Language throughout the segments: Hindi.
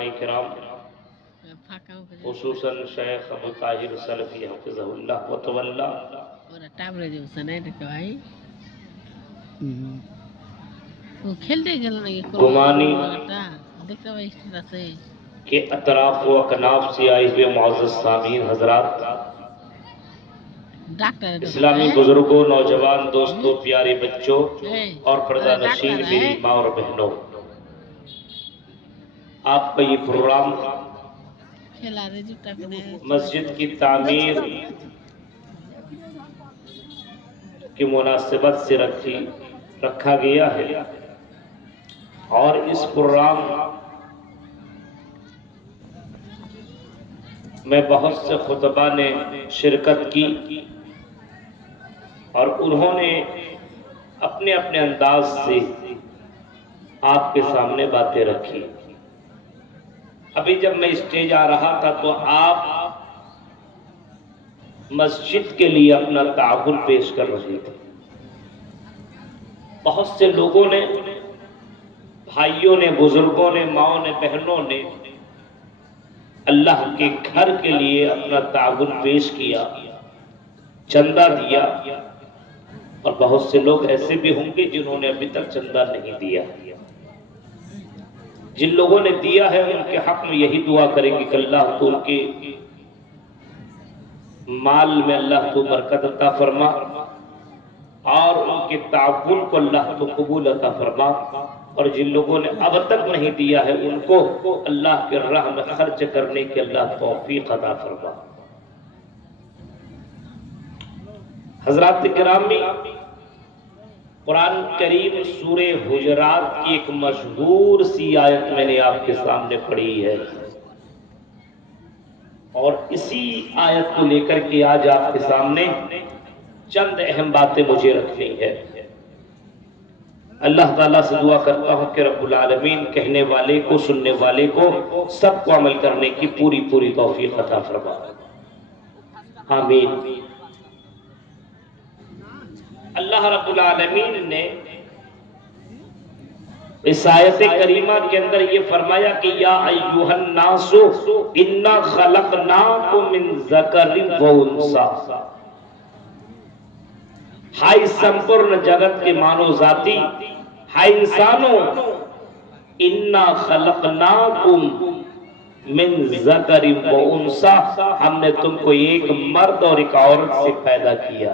उलमाए किराम, खुसूसन शेख अबू ताहिर सलफी हफिज़हुल्लाह व तवल्ला, गुमानी के अतराफ व अकनाफ से आए हुए मुअज़्ज़ज़ सामीन हज़रात, इस्लामी बुजुर्गों, नौजवान दोस्तों, प्यारे बच्चों और पर्दा नशीन मेरी माँ और बहनों, आपका ये प्रोग्राम मस्जिद की तामीर की मुनासिबत से रखा गया है और इस प्रोग्राम में बहुत से खुतबा ने शिरकत की और उन्होंने अपने अपने अंदाज से आपके सामने बातें रखी। अभी जब मैं स्टेज आ रहा था तो आप मस्जिद के लिए अपना ताउन पेश कर रहे थे। बहुत से लोगों ने, भाइयों ने, बुजुर्गों ने, माओ ने, बहनों ने अल्लाह के घर के लिए अपना ताउन पेश किया, चंदा दिया। और बहुत से लोग ऐसे भी होंगे जिन्होंने अभी तक चंदा नहीं दिया। जिन लोगों ने दिया है उनके हक में यही दुआ करेंगे कि अल्लाह तो उनके माल में अल्लाह तो बरकत अता फरमा और उनके ताउन को अल्लाह तो कबूल अता फरमा। और जिन लोगों ने अब तक नहीं दिया है उनको अल्लाह के राह में खर्च करने की अल्लाह तौफीक अता फरमा। हजरात किरामी, कुरान करीम सूरे हुजरात की एक मशहूर सी आयत मैंने आपके सामने पढ़ी है और इसी आयत को लेकर के आज आपके सामने चंद अहम बातें मुझे रखनी है। अल्लाह ताला से दुआ करता हूं कि रब्बुल आलमीन कहने वाले को, सुनने वाले को, सबको अमल करने की पूरी पूरी तौफीक अता फरमा। आमीन। अल्लाह रब्बुल आलमीन ने इस आयत करीमा के अंदर ये फरमाया कि या अय्युहन नासु इन्ना खलकनाकुम मिन ज़करिन व उन्सा। हाय संपूर्ण जगत के मानव जाति, हाय इंसानों, इन्ना खलकनाकुम मिन ज़करिन व उन्सा, हमने तुमको एक मर्द और एक औरत से पैदा किया।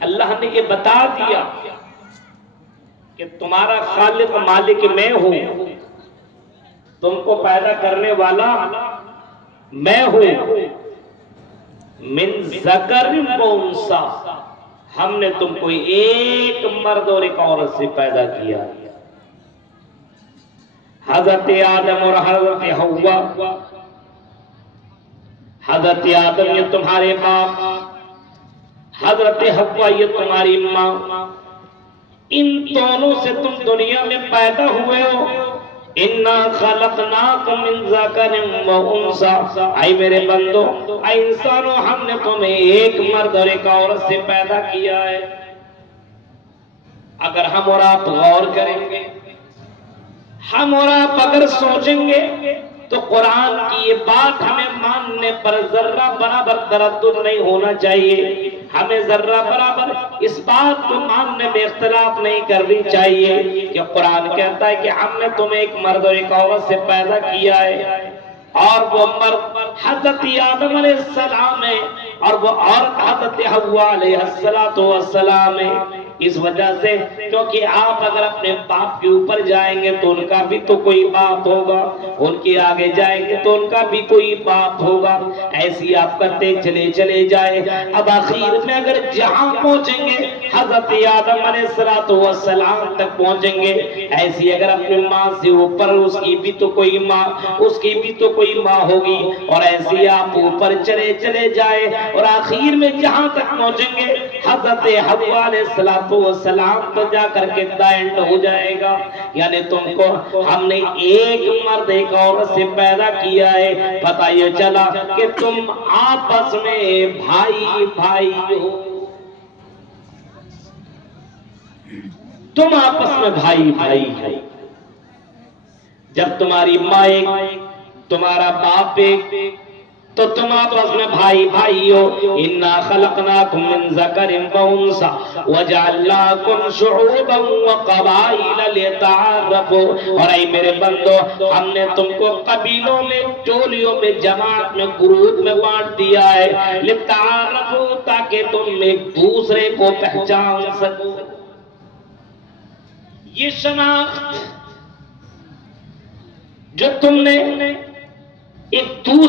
अल्लाह ने ये बता दिया कि तुम्हारा खालिक मालिक मैं हूं, तुमको पैदा करने वाला मैं हूं। मिन ज़करिन व उन्सा, हमने तुमको एक मर्द और एक औरत से पैदा किया। हज़रत आदम और हज़रत हव्वा, हज़रत आदम ये तुम्हारे बाप, हज़रत हव्वा ये तुम्हारी माँ। इन दोनों से तुम दुनिया में पैदा हुए हो। इन्ना खलकनाकुम मिन ज़करिन व उन्सा, ऐ मेरे बंदो, ऐ इंसानों, हमने तुम्हें एक मर्द और एक औरत से पैदा किया है। अगर हम और आप गौर करेंगे, हम और आप अगर सोचेंगे तो कुरान की ये बात हमें मानने पर जर्रा बराबर तरद्दुद नहीं होना चाहिए। हमें जर्रा बराबर इस बात को मानने में इख्तिलाफ नहीं करनी चाहिए कि कुरान कहता है कि हमने तुम्हें एक मर्द और एक औरत से पैदा किया है और वो मर्द हज़रत आदम अलैहिस्सलाम है और वो औरत हज़रत हव्वा अलैहिस्सलाम है। इस वजह से क्योंकि आप अगर अपने बाप के ऊपर जाएंगे तो उनका भी तो कोई बाप होगा, उनके आगे जाएंगे तो उनका भी कोई बाप होगा। ऐसी आप करते चले चले जाए, अब आखिर में अगर जहां पहुंचेंगे हज़रत आदम अलैहिस्सलाम तक पहुंचेंगे, ऐसी अगर अपनी माँ से ऊपर उसकी भी तो कोई माँ, उसकी भी तो कोई माँ होगी। और ऐसी आप ऊपर चले चले जाए और आखिर में जहां तक पहुंचेंगे हज़रत हव्वा अलैहिस्सलाम तो जाकर के एंड हो जाएगा। यानी तुमको हमने एक मर्द एक औरत से पैदा किया है। पता ये चला कि तुम आपस में भाई भाई हो, तुम आपस में भाई भाई हो। जब तुम्हारी माँ एक, तुम्हारा बाप एक, तो तुम आपस में भाई भाई हो। इन्ना खलकनाकुम मिन ज़करिन व उन्सा वजअलनाकुम शुऊबन व क़बाइल लितआरफू। और ऐ मेरे बंदो, हमने तुमको कबीलों में, टोलियों में, जमात में, ग्रुप में बांट दिया है, लितआरफू, ताकि तुम एक दूसरे को पहचान सको। ये शनाख्त जो तुमने एक दूसरे